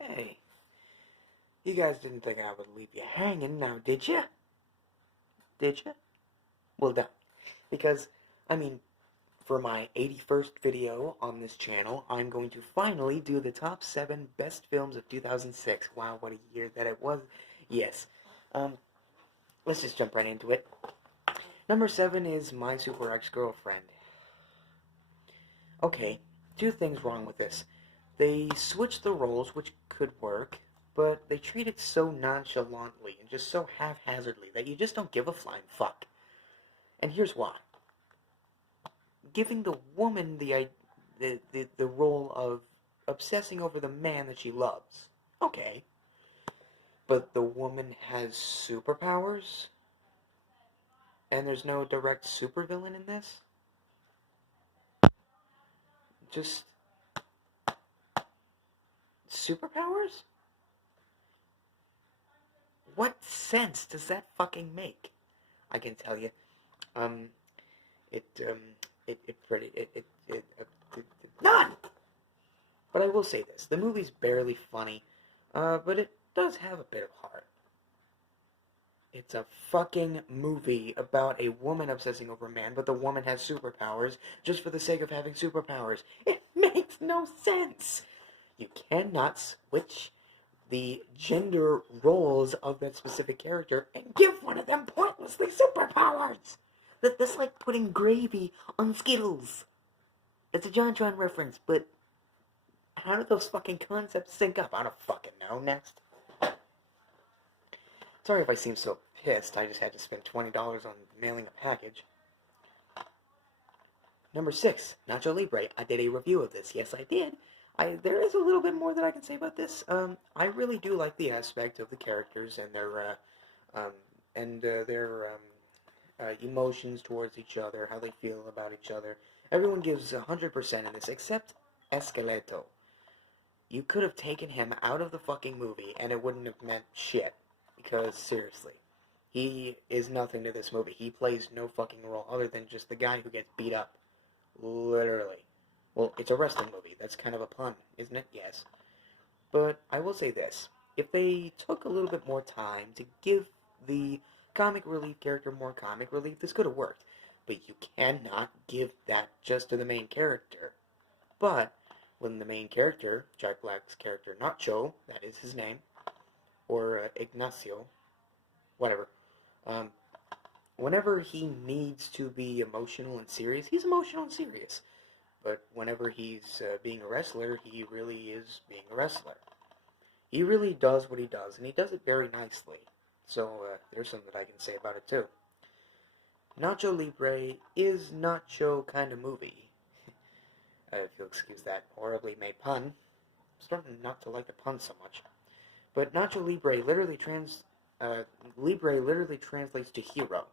Hey, you guys didn't think I would leave you hanging now, did you? Did you? Well done. Because, I mean, for my 81st video on this channel, I'm going to finally do the top 7 best films of 2006. Wow, what a year that it was. Yes. Um, let's just jump right into it. Number 7 is My Super Ex-Girlfriend. Okay, two things wrong with this. They switched the roles, which could work, but they treat it so nonchalantly and just so haphazardly that you just don't give a flying fuck. And here's why. Giving the woman the role of obsessing over the man that she loves. Okay. But the woman has superpowers? And there's no direct supervillain in this? Just superpowers? What sense does that fucking make? I can tell you. Um, it, um, none! But I will say this, the movie's barely funny, but it does have a bit of heart. It's a fucking movie about a woman obsessing over a man, but the woman has superpowers just for the sake of having superpowers. It makes no sense! You cannot switch the gender roles of that specific character and give one of them pointlessly superpowers! That's like putting gravy on Skittles. It's a JonTron reference, but how do those fucking concepts sync up? I don't fucking know. Next. Sorry if I seem so pissed. I just had to spend $20 on mailing a package. Number 6, Nacho Libre. I did a review of this. Yes, I did. There is a little bit more that I can say about this. I really do like the aspect of the characters and their emotions towards each other, how they feel about each other. Everyone gives 100% in this, except Esqueleto. You could have taken him out of the fucking movie, and it wouldn't have meant shit. Because, seriously, he is nothing to this movie. He plays no fucking role other than just the guy who gets beat up. Literally. Well, it's a wrestling movie. That's kind of a pun, isn't it? Yes. But I will say this. If they took a little bit more time to give the comic relief character more comic relief, this could have worked. But you cannot give that just to the main character. But when the main character, Jack Black's character Nacho, that is his name, or Ignacio, whatever, whenever he needs to be emotional and serious, he's emotional and serious. But whenever he's being a wrestler, he really is being a wrestler. He really does what he does, and he does it very nicely. So there's something that I can say about it too. Nacho Libre is Nacho kind of movie. If you'll excuse that horribly made pun. I'm starting not to like the pun so much. But Nacho Libre literally translates to hero.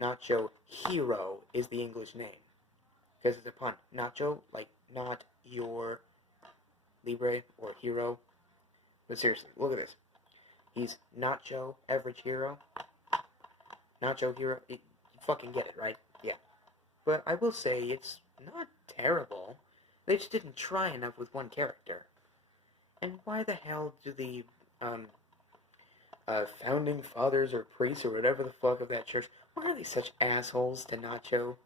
Nacho Hero is the English name. Because it's a pun. Nacho, like, not your Libre or hero. But seriously, look at this. He's Nacho, average hero. Nacho Hero. You fucking get it, right? Yeah. But I will say, it's not terrible. They just didn't try enough with one character. And why the hell do the, founding fathers or priests or whatever the fuck of that church, why are they such assholes to Nacho?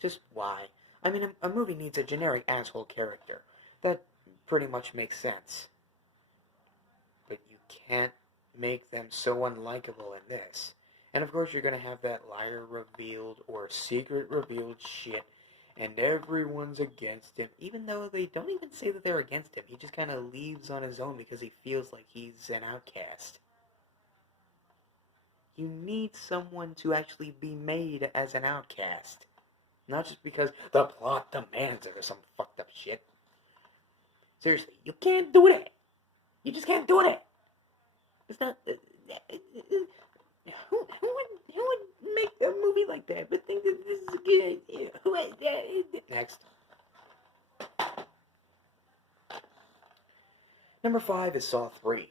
Just why? I mean, a movie needs a generic asshole character. That pretty much makes sense. But you can't make them so unlikable in this. And of course you're gonna have that liar revealed or secret revealed shit, and everyone's against him, even though they don't even say that they're against him. He just kind of leaves on his own because he feels like he's an outcast. You need someone to actually be made as an outcast. Not just because the plot demands it or some fucked up shit. Seriously, you can't do that. You just can't do that. It's not... who would make a movie like that but think that this is a good idea? Next. Number 5 is Saw 3.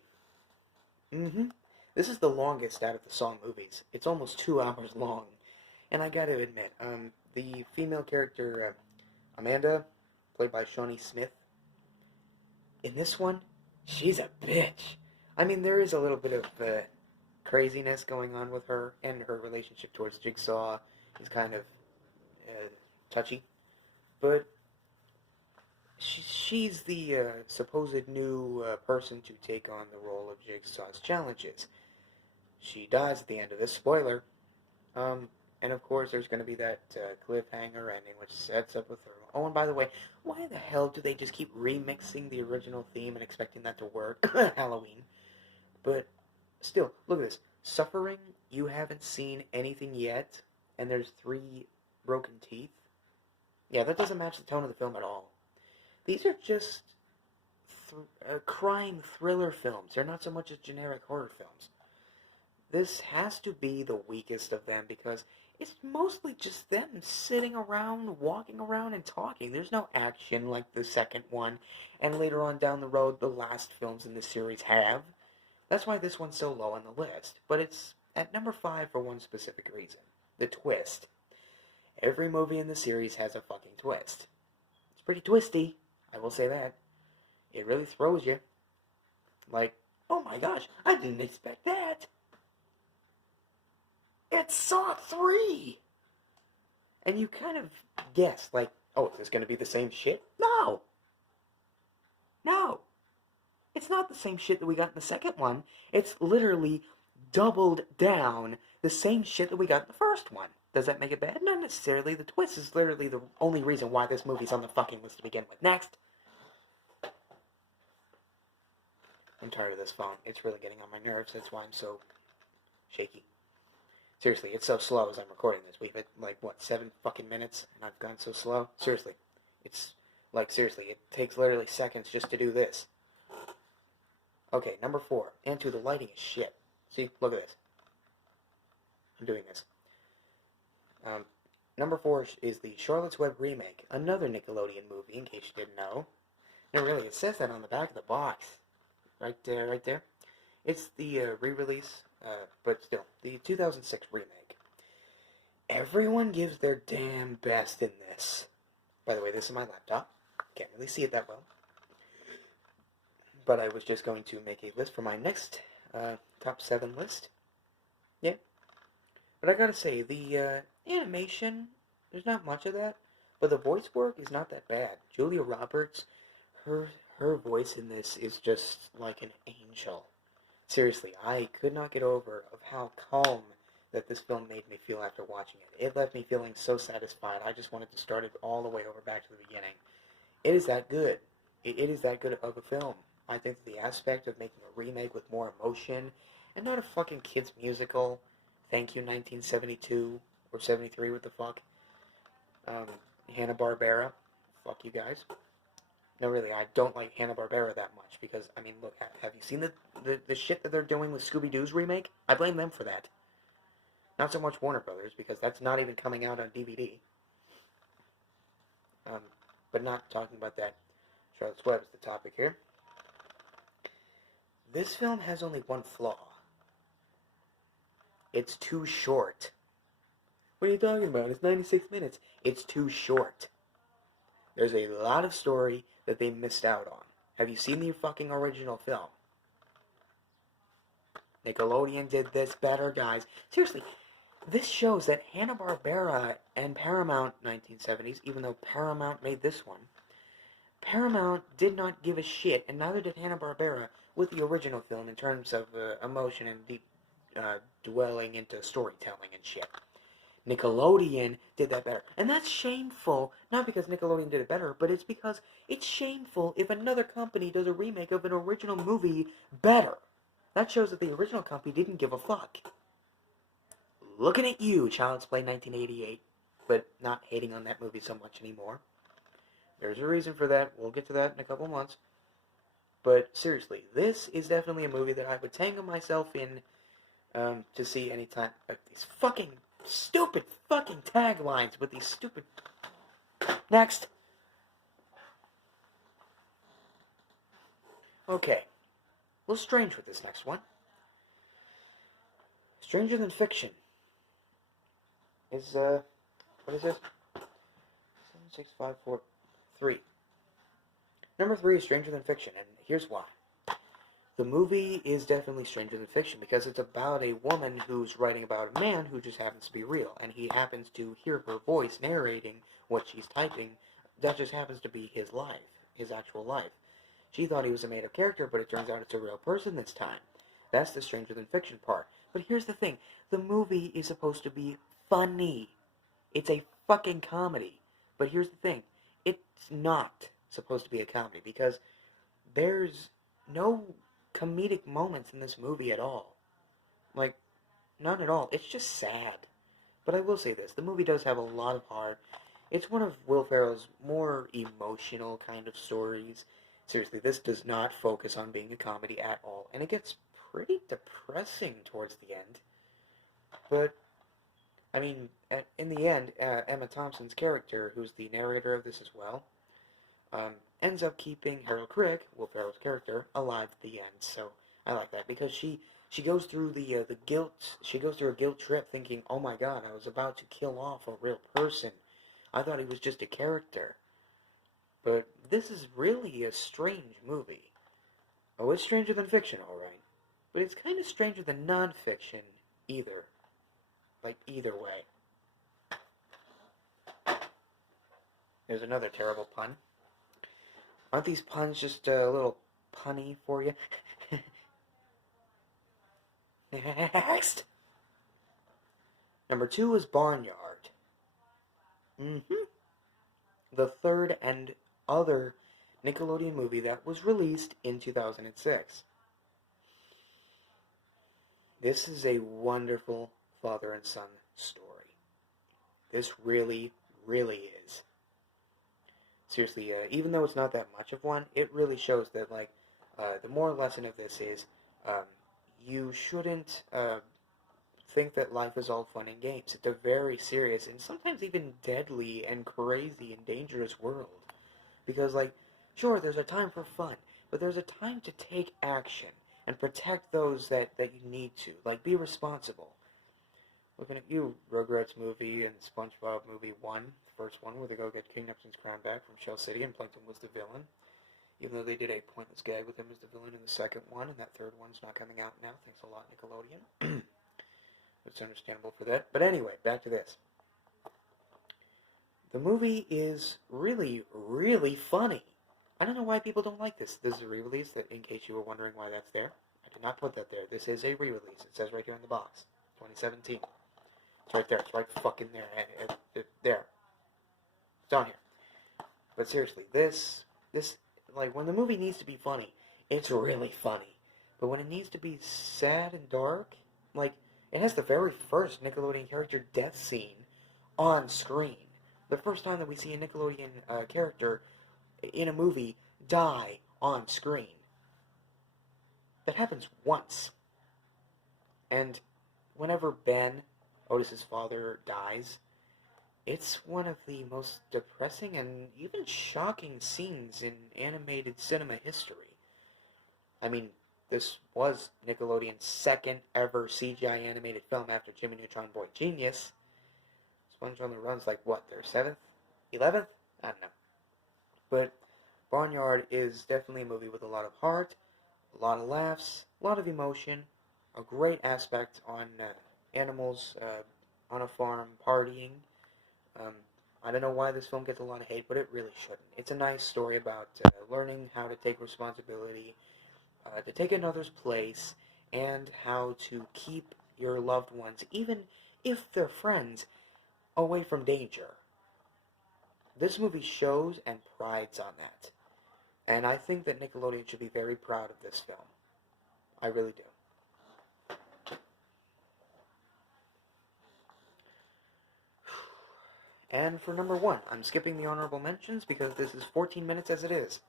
This is the longest out of the Saw movies. It's almost 2 hours long. And I gotta admit, the female character, Amanda, played by Shawnee Smith, In this one, she's a bitch. I mean, there is a little bit of craziness going on with her, and her relationship towards Jigsaw is kind of uh, touchy. But she's the supposed new person to take on the role of Jigsaw's challenges. She dies at the end of this. Spoiler. Um, and of course, there's going to be that cliffhanger ending, which sets up with her. Oh, and by the way, why the hell do they just keep remixing the original theme and expecting that to work? Halloween. But still, look at this. Suffering, you haven't seen anything yet, and there's 3 broken teeth. Yeah, that doesn't match the tone of the film at all. These are just crime thriller films. They're not so much as generic horror films. This has to be the weakest of them because it's mostly just them sitting around, walking around, and talking. There's no action like the second one, and later on down the road, the last films in the series have. That's why this one's so low on the list, but it's at number 5 for one specific reason. The twist. Every movie in the series has a fucking twist. It's pretty twisty, I will say that. It really throws you. Like, oh my gosh, I didn't expect that. It's Saw 3! And you kind of guess, like, oh, is this going to be the same shit? No! No! It's not the same shit that we got in the second one. It's literally doubled down the same shit that we got in the first one. Does that make it bad? Not necessarily. The twist is literally the only reason why this movie's on the fucking list to begin with. Next! I'm tired of this phone. It's really getting on my nerves. That's why I'm so shaky. Seriously, it's so slow as I'm recording this. We've hit, like, what, 7 fucking minutes, and I've gone so slow? Seriously. It's, like, seriously, it takes literally seconds just to do this. Okay, number 4. And 2, the lighting is shit. See, look at this. I'm doing this. Number 4 is the Charlotte's Web remake. Another Nickelodeon movie, in case you didn't know. No, really, it says that on the back of the box. Right there, right there. It's the re-release, but still, the 2006 remake. Everyone gives their damn best in this. By the way, this is my laptop. Can't really see it that well. But I was just going to make a list for my next top 7 list. Yeah. But I gotta say, the animation, there's not much of that. But the voice work is not that bad. Julia Roberts, her voice in this is just like an angel. Seriously, I could not get over of how calm that this film made me feel after watching it. It left me feeling so satisfied. I just wanted to start it all the way over back to the beginning. It is that good. It is that good of a film. I think that the aspect of making a remake with more emotion and not a fucking kids musical. Thank you, 1972 or 73. What the fuck? Hanna-Barbera. Fuck you guys. No, really, I don't like Hanna-Barbera that much because, I mean, look, have you seen the shit that they're doing with Scooby-Doo's remake? I blame them for that. Not so much Warner Brothers because that's not even coming out on DVD. But not talking about that. Charlotte's Web is the topic here. This film has only one flaw. It's too short. What are you talking about? It's 96 minutes. It's too short. There's a lot of story that they missed out on. Have you seen the fucking original film? Nickelodeon did this better, guys. Seriously, this shows that Hanna-Barbera and Paramount 1970s, even though Paramount made this one, Paramount did not give a shit, and neither did Hanna-Barbera with the original film in terms of emotion and deep dwelling into storytelling and shit. Nickelodeon did that better. And that's shameful, not because Nickelodeon did it better, but it's because it's shameful if another company does a remake of an original movie better. That shows that the original company didn't give a fuck. Looking at you, Child's Play 1988, but not hating on that movie so much anymore. There's a reason for that. We'll get to that in a couple months. But seriously, this is definitely a movie that I would tangle myself in to see anytime. These fucking stupid fucking taglines with these stupid... Next. Okay. A little strange with this next one. Stranger Than Fiction is, what is this? 7, 6, 5, 4, 3. Number 3 is Stranger Than Fiction, and here's why. The movie is definitely stranger than fiction because it's about a woman who's writing about a man who just happens to be real, and he happens to hear her voice narrating what she's typing. That just happens to be his life, his actual life. She thought he was a made-up character, but it turns out it's a real person this time. That's the stranger than fiction part. But here's the thing. The movie is supposed to be funny. It's a fucking comedy. But here's the thing. It's not supposed to be a comedy because there's no comedic moments in this movie at all. Like, none at all. It's just sad. But I will say this. The movie does have a lot of heart. It's one of Will Ferrell's more emotional kind of stories. Seriously, this does not focus on being a comedy at all. And it gets pretty depressing towards the end. But, I mean, in the end, Emma Thompson's character, who's the narrator of this as well, ends up keeping Harold Crick, Will Ferrell's character, alive at the end. So I like that because she goes through the guilt. She goes through a guilt trip, thinking, "Oh my God, I was about to kill off a real person. I thought he was just a character." But this is really a strange movie. Oh, it's stranger than fiction, all right. But it's kind of stranger than non-fiction either. Like either way. There's another terrible pun. Aren't these puns just a little punny for you? Next! Number 2 is Barnyard. The third and other Nickelodeon movie that was released in 2006. This is a wonderful father and son story. This really, really is. Seriously, even though it's not that much of one, it really shows that, like, the moral lesson of this is, you shouldn't think that life is all fun and games. It's a very serious and sometimes even deadly and crazy and dangerous world. Because, like, sure, there's a time for fun, but there's a time to take action and protect those that you need to. Like, be responsible. Looking at you, Rugrats movie and SpongeBob movie 1, the first one, where they go get King Neptune's crown back from Shell City and Plankton was the villain. Even though they did a pointless gag with him as the villain in the second one, and that third one's not coming out now. Thanks a lot, Nickelodeon. It's understandable for that. But anyway, back to this. The movie is really, really funny. I don't know why people don't like this. This is a re-release, that, in case you were wondering why that's there. I did not put that there. This is a re-release. It says right here in the box. 2017. It's right there. It's right fucking there. There. It's on here. But seriously, this, like, when the movie needs to be funny, it's really funny. But when it needs to be sad and dark, like, it has the very first Nickelodeon character death scene on screen. The first time that we see a Nickelodeon character in a movie die on screen. That happens once. And whenever Ben, Otis's father, dies, it's one of the most depressing and even shocking scenes in animated cinema history. I mean, this was Nickelodeon's second ever CGI animated film after Jimmy Neutron Boy Genius. Sponge on the Run's like, what, their 7th? 11th? I don't know. But Barnyard is definitely a movie with a lot of heart, a lot of laughs, a lot of emotion, a great aspect on animals on a farm partying. I don't know why this film gets a lot of hate, but it really shouldn't. It's a nice story about learning how to take responsibility, to take another's place, and how to keep your loved ones, even if they're friends, away from danger. This movie shows and prides on that. And I think that Nickelodeon should be very proud of this film. I really do. And for number 1, I'm skipping the honorable mentions because this is 14 minutes as it is.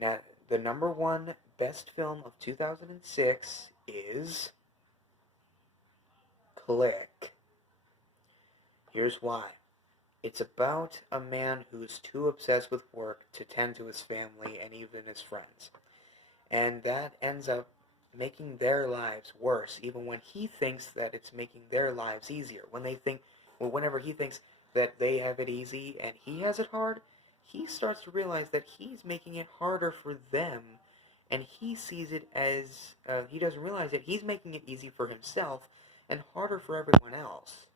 Now, the number 1 best film of 2006 is Click. Here's why. It's about a man who's too obsessed with work to tend to his family and even his friends. And that ends up making their lives worse, even when he thinks that it's making their lives easier. Whenever he thinks that they have it easy and he has it hard, he starts to realize that he's making it harder for them, and he sees it as, he doesn't realize that he's making it easy for himself and harder for everyone else.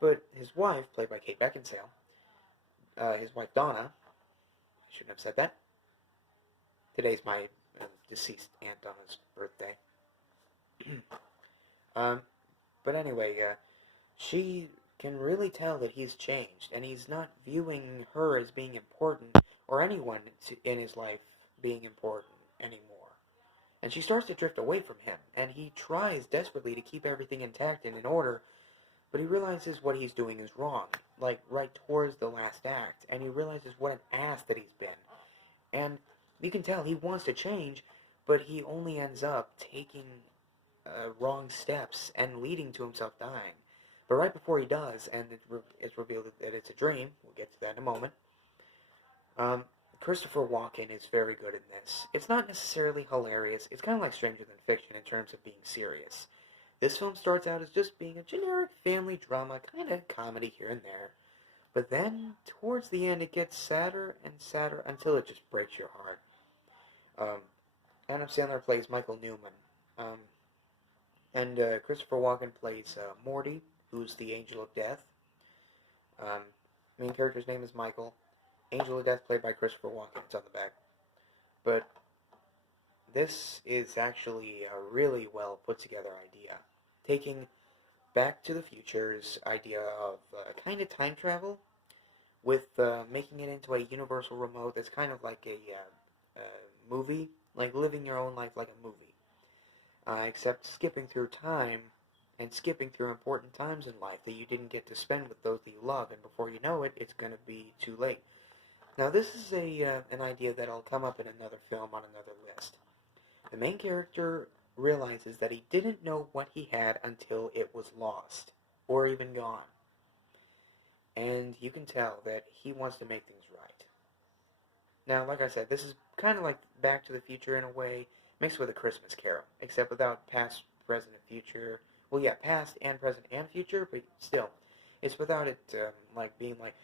But his wife, played by Kate Beckinsale, his wife Donna, I shouldn't have said that. Today's my deceased Aunt Donna's birthday. um, but anyway, she can really tell that he's changed, and he's not viewing her as being important, or anyone in his life being important anymore. And she starts to drift away from him, and he tries desperately to keep everything intact and in order, but he realizes what he's doing is wrong, like right towards the last act, and he realizes what an ass that he's been. And you can tell he wants to change, but he only ends up taking wrong steps and leading to himself dying. But right before he does, and it's revealed that it's a dream, we'll get to that in a moment, um, Christopher Walken is very good in this. It's not necessarily hilarious. It's kind of like Stranger Than Fiction in terms of being serious. This film starts out as just being a generic family drama, kind of comedy here and there. But then, towards the end, it gets sadder and sadder until it just breaks your heart. Adam Sandler plays Michael Newman. And Christopher Walken plays Morty, who's the Angel of Death. Main character's name is Michael. Angel of Death played by Christopher Walken. It's on the back. But this is actually a really well put together idea. Taking Back to the Future's idea of kind of time travel with making it into a universal remote that's kind of like a movie, like living your own life like a movie. Except skipping through time and skipping through important times in life that you didn't get to spend with those that you love, and before you know it, it's going to be too late. Now, this is an idea that'll come up in another film on another list. The main character realizes that he didn't know what he had until it was lost, or even gone. And you can tell that he wants to make things right. Now, like I said, this is kind of like Back to the Future in a way, mixed with A Christmas Carol, except without past, present, and future. Well, yeah, past and present and future, but still, it's without it like being like,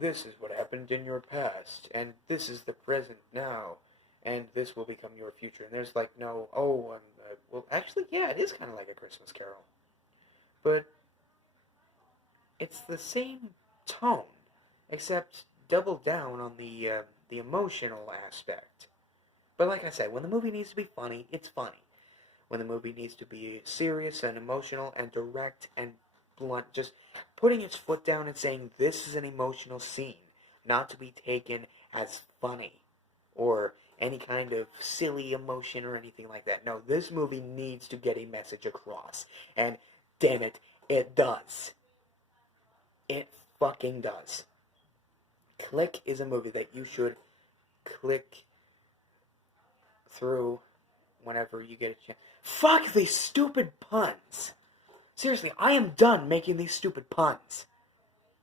this is what happened in your past, and this is the present now, and this will become your future. And there's like no, well, actually, yeah, it is kind of like A Christmas Carol, but it's the same tone, except double down on the emotional aspect. But like I said, when the movie needs to be funny, it's funny. When the movie needs to be serious and emotional and direct and blunt, just putting its foot down and saying this is an emotional scene, not to be taken as funny or any kind of silly emotion or anything like that. No, this movie needs to get a message across. And damn it, it does. It fucking does. Click is a movie that you should click through whenever you get a chance. Fuck these stupid puns. Seriously, I am done making these stupid puns.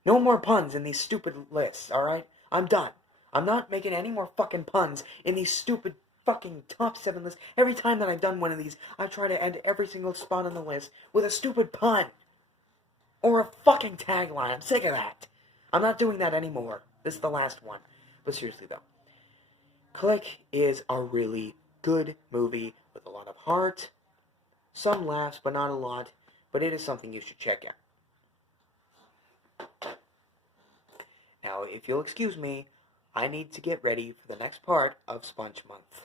No more puns in these stupid lists, alright? I'm done. I'm not making any more fucking puns in these stupid fucking top 7 lists. Every time that I've done one of these, I try to end every single spot on the list with a stupid pun. Or a fucking tagline. I'm sick of that. I'm not doing that anymore. This is the last one. But seriously though, Click is a really good movie with a lot of heart, some laughs, but not a lot, but it is something you should check out. Now, if you'll excuse me, I need to get ready for the next part of Sponge Month.